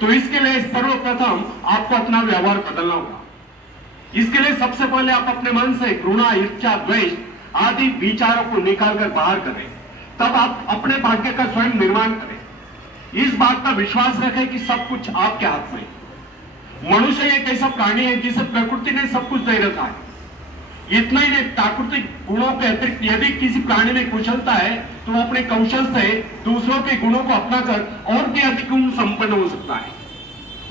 तो इसके लिए सर्वप्रथम आपको अपना व्यवहार बदलना होगा। इसके लिए सबसे पहले आप अपने मन से घृणा, ईर्ष्या, द्वेष आदि विचारों को निकालकर बाहर करें, तब आप अपने भाग्य का स्वयं निर्माण करें। इस बात का विश्वास रखें कि सब कुछ आपके हाथ में है। मनुष्य एक ऐसा प्राणी है जिसे प्रकृति ने सब कुछ दे रखा है। इतना ही नहीं, प्राकृतिक गुणों के अतिरिक्त यदि किसी प्राणी में कुशलता है तो वो अपने कौशल से दूसरों के गुणों को अपनाकर और भी अधिक गुण संपन्न हो सकता है।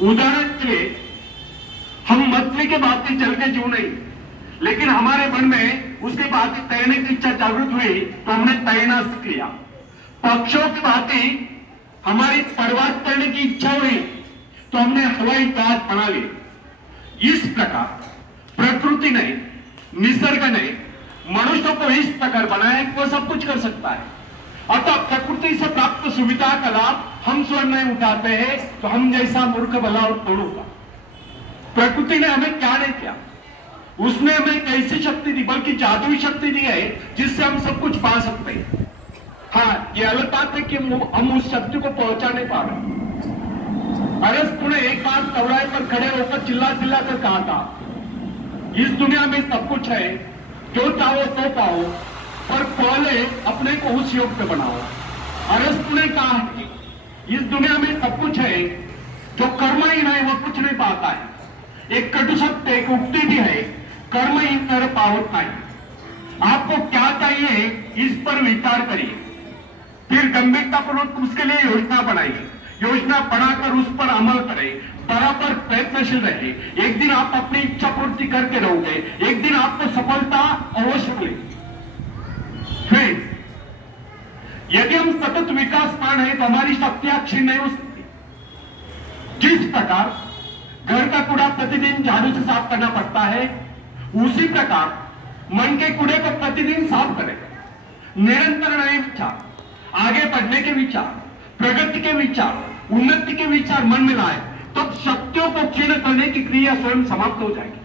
उदाहरण के लिए, हम मछली के भांति जल के जीव नहीं, लेकिन हमारे मन में उसके भांति तैरने की इच्छा जागृत हुई तो हमने तैरना सीख लिया। पक्षियों की भांति हमारी परवास करने की इच्छा हुई तो हमने हवाई जहाज बना ली। इस प्रकार प्रकृति ने, निसर्ग ने मनुष्य को इस प्रकार बनाया कि वह सब कुछ कर सकता है। अतः प्रकृति से प्राप्त सुविधा का लाभ हम स्वयं नहीं उठाते हैं तो हम जैसा मूर्ख भला और कौन होगा। प्रकृति ने हमें क्या नहीं किया, उसने हमें कैसी शक्ति दी, बल्कि जादुई शक्ति दी है जिससे हम सब कुछ पा सकते हैं। हाँ, ये अलग बात है कि हम उस शक्ति को पहुंचा नहीं पा रहे। अरस्तु ने एक बार चौराहे पर खड़े होकर चिल्ला चिल्ला कर कहा था, इस दुनिया में सब कुछ है, जो चाहो तो पाओ, पर पहले अपने को उस योग पे बनाओ। अरस्तु ने कहा है इस दुनिया में सब कुछ है, जो कर्म ही नहीं वो कुछ नहीं पाता है। एक कटु सत्य, एक उक्ति भी है, कर्म ही कर पावत नहीं। आपको क्या चाहिए इस पर विचार करिए, फिर गंभीरतापूर्वक उसके लिए योजना बनाइए। योजना बनाकर उस पर अमल करें, बराबर प्रयत्नशील रहे। एक दिन आप अपनी इच्छा पूर्ति करके रहोगे, एक दिन आपको सफलता अवश्य मिलेगी। फिर यदि हम सतत विकासमान है तो हमारी शक्तियां क्षीण नहीं हो सकती। जिस प्रकार घर का कूड़ा प्रतिदिन झाड़ू से साफ करना पड़ता है, उसी प्रकार मन के कूड़े को प्रतिदिन साफ करें। निरंतर नए विचार, आगे बढ़ने के विचार, प्रगति के विचार, उन्नति के विचार मन में लाए, तब शक्तियों को क्षीण करने की क्रिया स्वयं समाप्त हो जाएगी।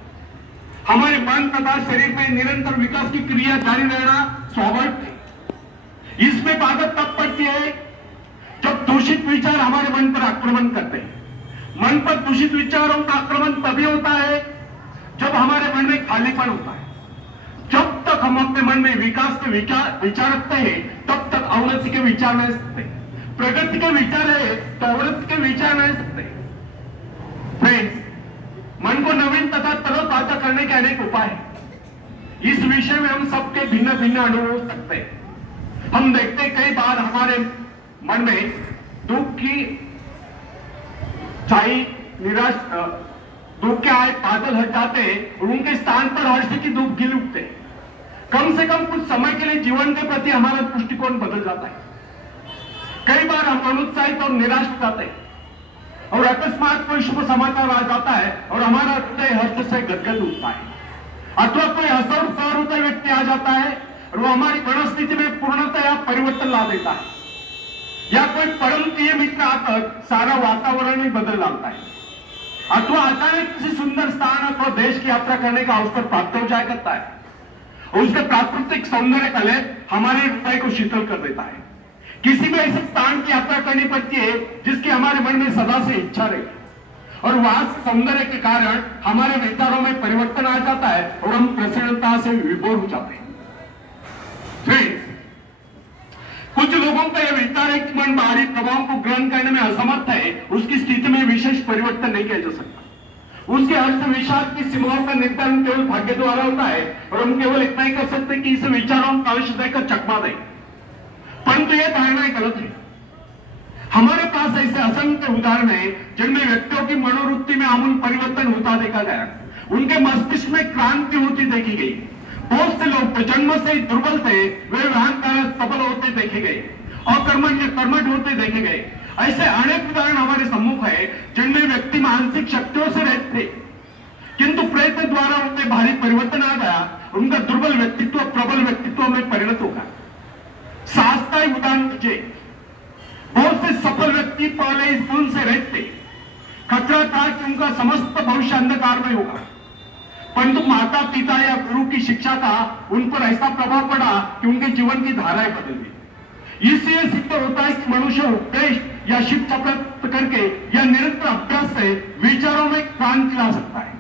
हमारे मन तथा शरीर में निरंतर विकास की क्रिया जारी रहना स्वाभाविक है। इसमें बाधक तब पड़ती है जब दूषित विचार हमारे मन पर आक्रमण करते हैं। मन पर दूषित विचारों का आक्रमण तभी होता है जब हमारे मन में खालीपन होता है। जब तक हम अपने मन में विकास के विचार रखते हैं तब तक अवनति के विचार नहीं सकते। प्रगति के विचार है तो अवनति के विचार नहीं सकते। फ्रेंड्स, मन को नवीन तथा तरोताजा करने के अनेक उपाय हैं। इस विषय में हम सबके भिन्न भिन्न अनुभव हो सकते हैं। हम देखते हैं कई बार हमारे मन में दुख की छाई, निराश, दुख के आए बादल हट जाते हैं और उनके स्थान पर हर्ष की धूप खिल उठते हैं। कम से कम कुछ समय के लिए जीवन के प्रति हमारा दृष्टिकोण बदल जाता है। कई बार हम अनुत्साहित और निराश हो जाते हैं और अकस्मात कोई शुभ समाचार आ जाता है और हमारा हृदय हर्ष से गदगद उठता है। अथवा कोई हसर सहृदय व्यक्ति आ जाता है और वो हमारी मनस्थिति में पूर्णतया परिवर्तन ला देता है। या कोई परम प्रिय मित्र आकर सारा वातावरण ही बदल डालता है। अथवा अचानक किसी सुंदर स्थान अथवा देश की यात्रा करने का अवसर प्राप्त हो जाया करता है और उसके प्राकृतिक सौंदर्य कले हमारे हृदय को शीतल कर देता है। किसी भी ऐसे स्थान की यात्रा करनी पड़ती है जिसकी हमारे मन में सदा से इच्छा रही और वहां से सौंदर्य के कारण हमारे विचारों में परिवर्तन आ जाता है और हम प्रसन्नता से विभोर हो जाते हैं। कुछ लोगों का यह विचार है कि मन बाहरी प्रभावों को ग्रहण करने में असमर्थ है, उसकी स्थिति में विशेष परिवर्तन नहीं किया जा सकता। उसके अर्थ विषाद की सीमाओं का निर्धारण केवल भाग्य द्वारा होता है और हम केवल इतना ही कर सकते हैं कि इस विचारों का अवश्य देकर चकमा दें। परंतु यह धारणा गलत है। हमारे पास ऐसे असंख्य उदाहरण है जिनमें व्यक्तियों की मनोवृत्ति में आमूल परिवर्तन होता देखा गया, उनके मस्तिष्क में क्रांति होती देखी गई। बहुत से लोग तो जन्म से ही दुर्बल थे, वे अहंकार सबल होते देखे गए और कर्मठ होते देखे गए। ऐसे अनेक उदाहरण हमारे सम्मुख है जिनमें व्यक्ति मानसिक शक्तियों से रहते थे, किंतु प्रयत्न द्वारा उनमें भारी परिवर्तन आ गया। उनका दुर्बल व्यक्तित्व प्रबल व्यक्तित्व में परिणत होगा। शास्त्रीय उदाहरण दीजिए। बहुत से सफल व्यक्ति पहले इस धुन से रहते, खतरा था कि उनका समस्त भविष्य अंधकार में होगा, परंतु माता पिता या गुरु की शिक्षा का उन पर ऐसा प्रभाव पड़ा कि उनके जीवन की धाराएं बदल गई। इससे सिद्ध होता है कि मनुष्य उपदेश या शिक्षा प्राप्त करके या निरंतर से विचारों में क्रांति ला सकता है।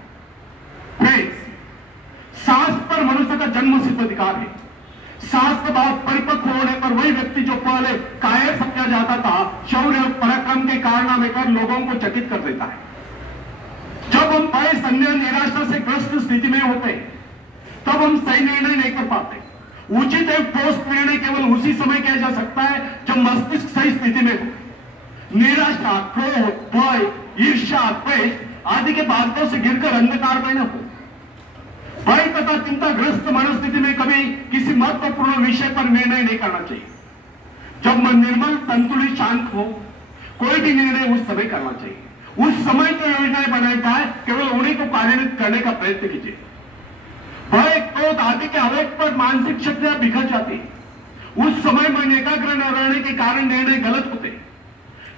फ्रेंड्स, शास्त्र पर मनुष्य का जन्म सिद्ध अधिकार है। शास्त्र भाव परिपक्व होने पर वही व्यक्ति जो पहले कायर समझा जाता था, शौर्य और पराक्रम के कारनामे कर लोगों को चकित कर देता है। जब हम भय, संदेह, निराशा से ग्रस्त स्थिति में होते हैं, तब हम सही निर्णय नहीं कर पाते। उचित एवं ठोस निर्णय केवल उसी समय किया जा सकता है जब मस्तिष्क सही स्थिति में हो। निराशा, क्रोध, भय, ईर्ष्या, द्वेष आदि के बादलों से गिरकर अंधकार में न हो। भय तथा चिंताग्रस्त मनोस्थिति में कभी किसी महत्वपूर्ण विषय पर निर्णय नहीं करना चाहिए। जब मन निर्मल, संतुलित, शांत हो, कोई भी निर्णय उस समय करना चाहिए। उस समय जो योजनाएं बनाई जाए, केवल उन्हीं को कार्यान्वित करने का प्रयत्न कीजिए। भय, क्रोध आदि के आवेग पर मानसिक शक्तियां बिखर जाती है। उस समय मन एकाग्र न रहने के कारण निर्णय गलत होते हैं।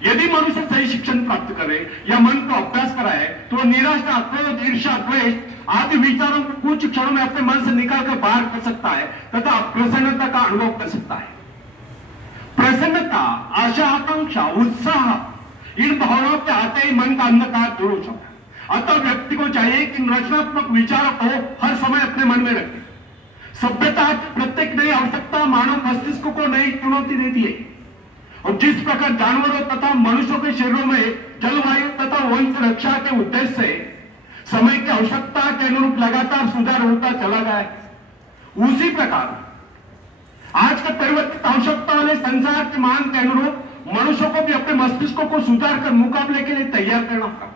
यदि मनुष्य सही शिक्षण प्राप्त करे या मन को अभ्यास कराए, तो निराशा, क्रोध, ईर्ष्या, द्वेष आदि विचारों को कुछ क्षणों में अपने मन से निकालकर बाहर कर सकता है तथा प्रसन्नता का अनुभव कर सकता है। प्रसन्नता, आशा, आकांक्षा, उत्साह इन भावनाओं के आते ही मन का अंधकार दूर हो जाता है। अतः व्यक्ति को चाहिए कि रचनात्मक विचारों को हर समय अपने मन में रखे। सभ्यता प्रत्येक नई आवश्यकता मानव मस्तिष्क को नई चुनौती देती है, और जिस प्रकार जानवरों तथा मनुष्यों के शरीरों में जलवायु तथा वंश रक्षा के उद्देश्य से समय की आवश्यकता के अनुरूप लगातार सुधार होता चला गया है, उसी प्रकार आज के परिवर्तित आवश्यकता वाले संसार की मांग के अनुरूप मनुष्यों को भी अपने मस्तिष्कों को सुधार कर मुकाबले के लिए तैयार करना होगा।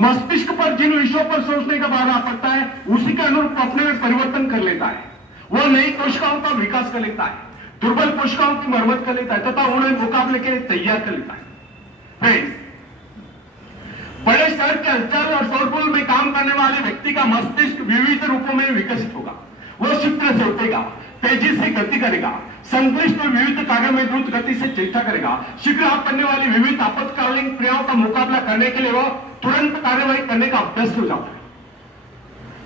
मस्तिष्क पर जिन विषयों पर सोचने का भार आ पड़ता है, उसी के अनुरूप अपने में परिवर्तन कर लेता है। वह नई कोशिकाओं का विकास कर लेता है, दुर्बल कोशिकाओं की मरम्मत कर लेता है तथा उन्हें मुकाबले के लिए तैयार कर लेता है। फ्रेंड्स, बड़े शहर के हलचल और शोरगुल में काम करने वाले व्यक्ति का मस्तिष्क विविध रूपों में विकसित होगा। वह शीघ्र से उठेगा, तेजी से गति करेगा, संक्लिष्ट और विविध कार्यों में द्रुत गति से चेष्टा करेगा। शीघ्र आप करने वाली विविध आपातकालीन क्रियाओं का मुकाबला करने के लिए वह तुरंत कार्यवाही करने का अभ्यस्त हो जाता है।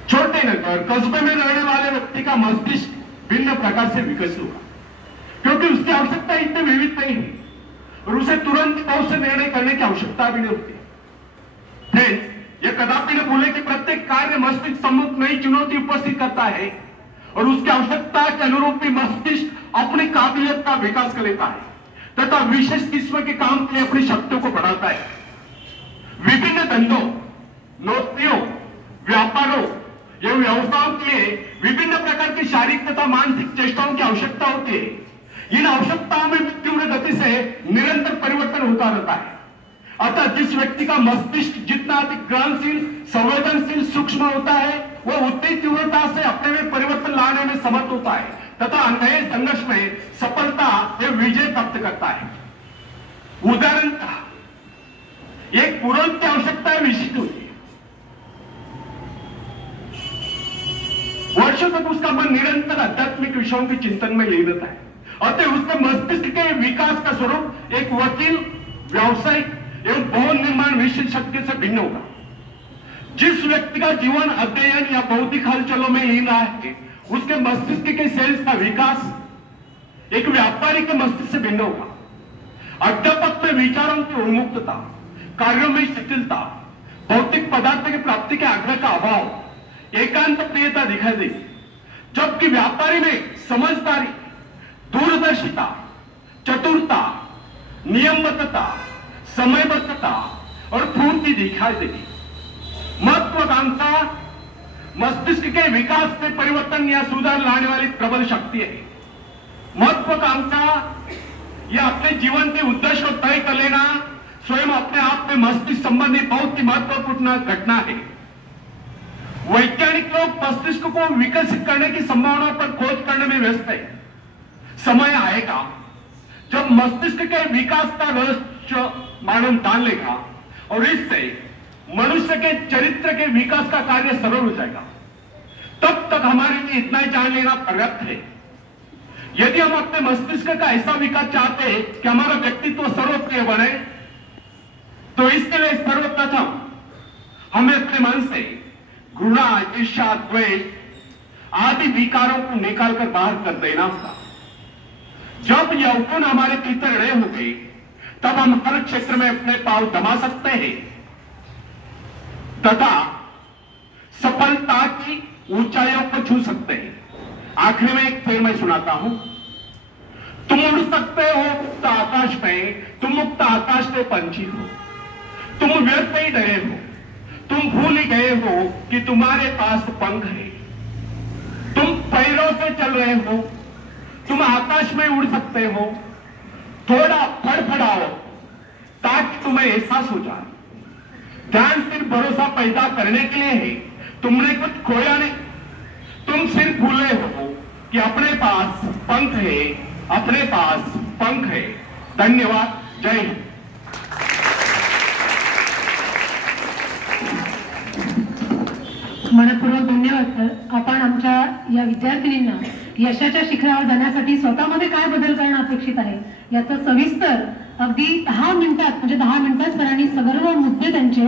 छोटे नगर, कस्बे में रहने वाले व्यक्ति का मस्तिष्क भिन्न प्रकार से विकसित होगा, क्योंकि उसकी आवश्यकता इतनी विविध नहीं है और उसे तुरंत बहुत से निर्णय करने की आवश्यकता भी नहीं होती। फ्रेंड्स, यह कदापि न भूले कि प्रत्येक कार्य मस्तिष्क सम्मुख नई चुनौती उपस्थित करता है और उसकी आवश्यकता के अनुरूप भी मस्तिष्क अपनी काबिलियत का विकास कर लेता है तथा विशेष किस्म के काम के लिए अपनी शक्तियों को बढ़ाता है। विभिन्न धंधों, नौकरियों, व्यापारों एवं व्यवसायों के लिए विभिन्न प्रकार की शारीरिक तथा मानसिक चेष्टाओं की आवश्यकता होती है। इन आवश्यकताओं में तीव्र गति से निरंतर परिवर्तन होता रहता है। अतः जिस व्यक्ति का मस्तिष्क जितना अधिक ग्रहणशील, संवेदनशील, सूक्ष्म होता है, वह उतनी तीव्रता से अपने में परिवर्तन लाने में समर्थ होता है तथा नए संघर्ष में सफलता एवं विजय प्राप्त करता है। उदाहरण एक पुरोहित की आवश्यकता विशिष्ट होती है। वर्षों तक उसका मन निरंतर आध्यात्मिक विषयों के चिंतन में लीन रहता है। अतः उसके मस्तिष्क के विकास का स्वरूप एक वकील, व्यवसायिक एवं भवन निर्माण विशेषज्ञ से भिन्न होगा। जिस व्यक्ति का जीवन अध्ययन या भौतिक हलचलों में लीन रहा है, उसके मस्तिष्क के सेल्स का विकास एक व्यापारी के मस्तिष्क से भिन्न होगा। अध्यापक में विचारों की उन्मुक्तता, कार्यों में शिथिलता, भौतिक पदार्थ की प्राप्ति के आग्रह का अभाव, एकांत प्रियता दिखाई देगी, जबकि व्यापारी में समझदारी, दूरदर्शिता, चतुरता, नियमबद्धता, समयबद्धता और पूर्ति दिखाई देगी। महत्वाकांक्षा मस्तिष्क के विकास में परिवर्तन या सुधार लाने वाली प्रबल शक्ति है। महत्वाकांक्षा या अपने जीवन के उद्देश्य को तय कर लेना स्वयं अपने आप में मस्तिष्क संबंधी बहुत ही महत्वपूर्ण घटना है। वैज्ञानिक लोग मस्तिष्क को विकसित करने की संभावना पर खोज करने में व्यस्त है। समय आएगा जब मस्तिष्क के विकास का रहस्य मानव जान लेगा और इससे मनुष्य के चरित्र के विकास का कार्य सरल हो जाएगा। तब तक हमारे लिए इतना ही जान लेना पर्याप्त है। यदि हम अपने मस्तिष्क का ऐसा विकास चाहते हैं कि हमारा व्यक्तित्व सर्वप्रिय बने, तो इसके लिए सर्वप्रथम हमें अपने मन से घृणा, ईर्ष्या, द्वेष आदि विकारों को निकालकर बाहर कर देना होगा। जब यह गुण हमारे भीतर रहे होंगे, तब हम हर क्षेत्र में अपने पांव दबा सकते हैं तथा सफलता की ऊंचाइयों को छू सकते हैं। आखिर में एक फिर मैं सुनाता हूं। तुम उड़ सकते हो मुक्त आकाश में, तुम मुक्त आकाश के पंछी हो। तुम व्यर्थ ही डरे हो, तुम भूल ही गए हो कि तुम्हारे पास पंख है। तुम पैरों से चल रहे हो, तुम आकाश में उड़ सकते हो। थोड़ा फड़फड़ाओ ताकि तुम्हें एहसास हो जाए। ध्यान सिर्फ भरोसा पैदा करने के लिए है, तुमने कुछ खोया नहीं। तुम सिर्फ भूले हो कि अपने पास पंख है, अपने पास पंख है। धन्यवाद। जय हिंद। मनपूर्वक धन्यवाद सर. आपण आमच्या या विद्यार्थिनींना यशाच्या शिखरावर जाण्यासाठी स्वतःमध्ये काय बदल करणं अपेक्षित आहे याचं सविस्तर अगदी 10 मिनिटात म्हणजे 10 मिनिटात सरांनी सर्व मुद्दे त्यांचे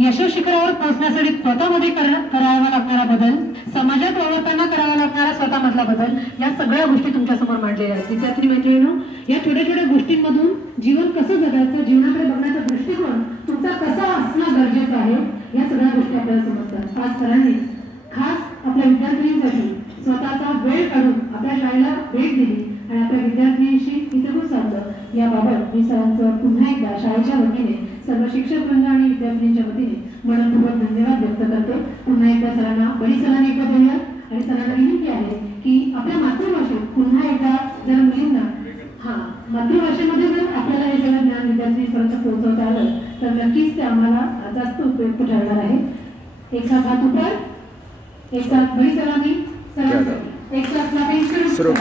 यश शिखरावर पोहोचण्यासाठी स्वतःमध्ये करावा लागणारा बदल, समाजात वावरताना करावा लागणारा स्वतःमधला बदल, या सगळ्या गोष्टी तुमच्यासमोर मांडलेल्या आहेत. विद्यार्थी मैत्रिणींनो, या छोट्या छोट्या गोष्टींमधून जीवन कसं जगायचं, जीवनाकडे बघण्याचा दृष्टिकोन तुमचा कसा असणं गरजेचं आहे या सगळ्या गोष्टी आपल्याला समजतात. आज सरांनी खास आपल्या विद्यार्थिनींसाठी स्वतःचा वेळ काढून आपल्या शाळेला भेट दिली आणि आपल्या विद्यार्थिनींशी इथे साधलं. याबाबत मी सरांचं पुन्हा एकदा शाळेच्या वतीने, सर्व शिक्षक वृंद आणि विद्यार्थिनींच्या वतीने मनपूर्वक धन्यवाद व्यक्त करते. पुन्हा एकदा सरांना बळी सरांनी एकदा देऊया आणि सरांना विनंती आहे की आपल्या मातृभाषेत पुन्हा एकदा जर मुलींना मातृभाषेमध्ये जर आपल्याला हे सगळं ज्ञान विद्यार्थींपर्यंत पोहोचवता आलं तर नक्कीच ते आम्हाला जास्त उपयुक्त ठरणार आहे. एक साथ हात ऊपर, एक साथ बड़ी सलामी, एक साथ क्लैपिंग शुरू.